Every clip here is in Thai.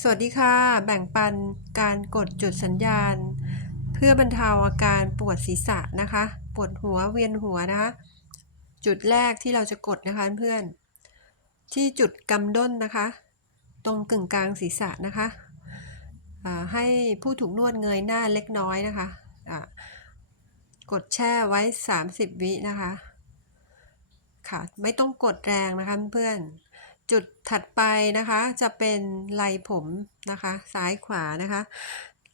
สวัสดีค่ะ แบ่งปันการกดจุดสัญญาณ เพื่อบรรเทาอาการปวดศีรษะนะคะ ปวดหัวเวียนหัวนะคะ จุดแรกที่เราจะกดนะคะเพื่อน ที่จุดกำด้นนะคะ ตรงกึ่งกลางศีรษะนะคะให้ผู้ถูกนวดเงยหน้าเล็กน้อยนะคะอ่ากดแช่ไว้ 30 วินะคะค่ะไม่ต้องกดแรงนะคะเพื่อน จุดถัดไปนะคะจะเป็นไหล่ผมนะคะ ซ้ายขวานะคะ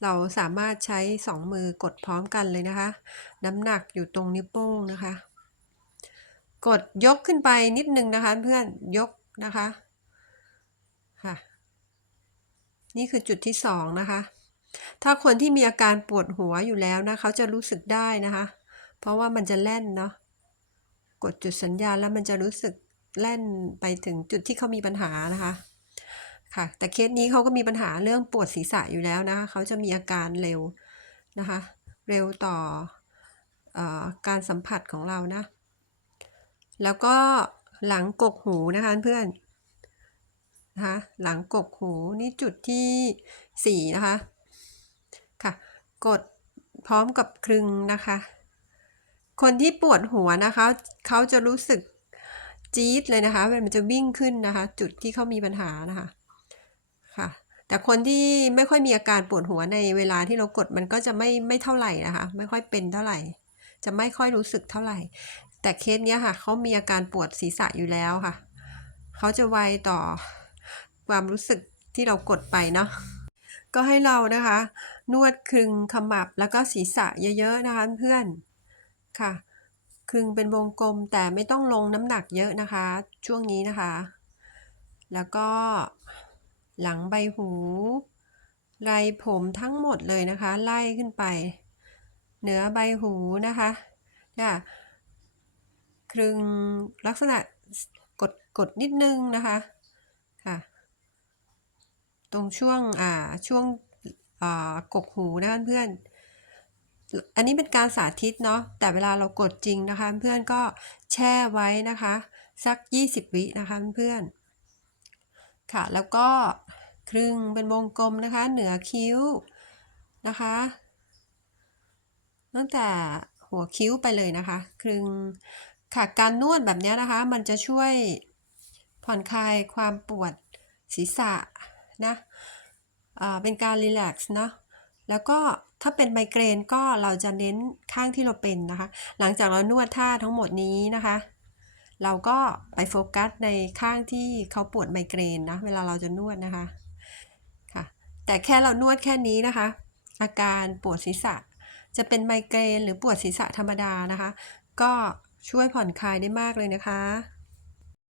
เราสามารถใช้สองมือกดพร้อมกันเลยนะคะ น้ำหนักอยู่ตรงนิ้วโป้งนะคะ กดยกขึ้นไปนิดนึงนะคะเพื่อนยกนะคะค่ะนี่คือจุดที่สองนะคะ ถ้าคนที่มีอาการปวดหัวอยู่แล้วนะเขาจะรู้สึกได้นะคะ เพราะว่ามันจะแล่นเนาะกดจุดสัญญาณแล้วมันจะรู้สึก แล่นไปถึงจุดที่เขามีปัญหานะคะค่ะ แต่เคสนี้เขาก็มีปัญหาเรื่องปวดศีรษะอยู่แล้วนะคะเขาจะมีอาการเร็วนะคะ เร็วต่ออการสัมผัสของเรานะ แล้วก็หลังกกหูนะคะเพื่อนนะคะหลังกกหูนี่จุดที่สี่นะคะค่ะกดพร้อมกับคลึงนะคะ คนที่ปวดหัวนะคะเขาจะรู้สึก จี๊ดเลยนะคะมันจะวิ่งขึ้นนะคะ จุดที่เขามีปัญหานะคะค่ะ แต่คนที่ไม่ค่อยมีอาการปวดหัวในเวลาที่เรากดมันก็จะไม่ไม่เท่าไหร่นะคะ ไม่ค่อยเป็นเท่าไหร่ จะไม่ค่อยรู้สึกเท่าไหร่ แต่เคสเนี้ยค่ะเขามีอาการปวดศีรษะอยู่แล้วค่ะเขาจะไวต่อความรู้สึกที่เรากดไปเนาะก็ให้เรานะคะ นวดคลึงขมับแล้วก็ศีรษะเยอะๆนะคะเพื่อนค่ะ คลึงเป็นวงกลมแต่ไม่ต้องลงน้ำหนักเยอะนะคะ ช่วงนี้นะคะ แล้วก็หลังใบหูไรผมทั้งหมดเลยนะคะ ไล่ขึ้นไป เหนือใบหูนะคะค่ะคลึงลักษณะกดกดนิดนึงนะคะค่ะตรงช่วงอ่าช่วงอ่ากกหูนะเพื่อน อันนี้เป็นการสาธิตเนาะแต่เวลาเรากดจริงนะคะ เพื่อนก็แช่ไว้นะคะ สัก 20 วินะคะเพื่อนค่ะ แล้วก็ครึ่งเป็นวงกลมนะคะ เหนือคิ้วนะคะ ตั้งแต่หัวคิ้วไปเลยนะคะ ครึ่งค่ะการนวดแบบนี้นะคะ มันจะช่วยผ่อนคลายความปวดศีรษะนะเป็นการรีแลกซ์เนาะ แล้วก็ถ้าเป็นไมเกรนก็เราจะเน้นข้างที่เราเป็นนะคะ หลังจากเรานวดท่าทั้งหมดนี้นะคะ เราก็ไปโฟกัสในข้างที่เขาปวดไมเกรนนะเวลาเราจะนวดนะคะค่ะ แต่แค่เรานวดแค่นี้นะคะ อาการปวดศีรษะ จะเป็นไมเกรนหรือปวดศีรษะธรรมดานะคะ ก็ช่วยผ่อนคลายได้มากเลยนะคะ